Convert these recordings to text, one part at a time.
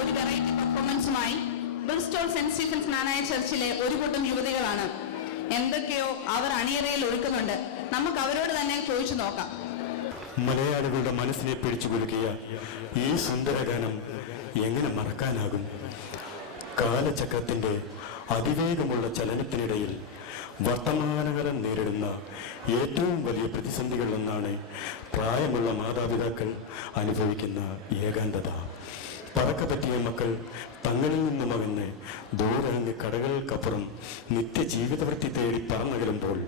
ഒരു വെറൈറ്റി പെർഫോമൻസുമായി Bristol Saint Stephen's Knanaya ചർച്ചിലെ ഒരു കൂട്ടം യുവതികളാണ്. എന്തൊക്കെയോ അവർ അണിയറയിൽ ഒരുക്കുന്നുണ്ട്. നമുക്ക് അവരോട് തന്നെ ചോദിച്ചു നോക്കാം. മലയാളികളുടെ മനസ്സിനെ പിടിച്ചു കുലുക്കിയ ഈ സുന്ദരഗാനം എങ്ങനെ മറക്കാനാകും? കാലചക്രത്തിന്റെ അതിവേഗമുള്ള ചലനത്തിനിടയിൽ വർത്തമാനകാലം നേരിടുന്ന ഏറ്റവും വലിയ പ്രതിസന്ധികളിലൊന്നാണ് പ്രായമുള്ള മാതാപിതാക്കൾ അനുഭവിക്കുന്ന ഏകാന്തത. പറക്കപ്പറ്റിയ മക്കൾ തങ്ങളിൽ നിന്നും അകന്ന് ദൂരങ്ങ് കടകൾക്കപ്പുറം നിത്യജീവിതവൃത്തി തേടി പറന്നകലുമ്പോൾ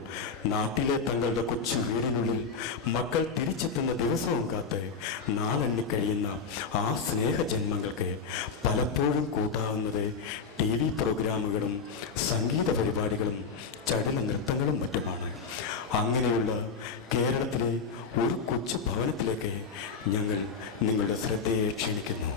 നാട്ടിലെ തങ്ങളുടെ കൊച്ചു വീടിനുള്ളിൽ മക്കൾ തിരിച്ചെത്തുന്ന ദിവസവും കാത്ത് നാളെണ്ണിക്കഴിയുന്ന ആ സ്നേഹജന്മങ്ങൾക്ക് പലപ്പോഴും കൂട്ടാവുന്നത് TV പ്രോഗ്രാമുകളും സംഗീത പരിപാടികളും ചടല നൃത്തങ്ങളും മറ്റുമാണ്. അങ്ങനെയുള്ള കേരളത്തിലെ ഒരു കൊച്ചു ഭവനത്തിലേക്ക് ഞങ്ങൾ നിങ്ങളുടെ ശ്രദ്ധയെ ക്ഷണിക്കുന്നു.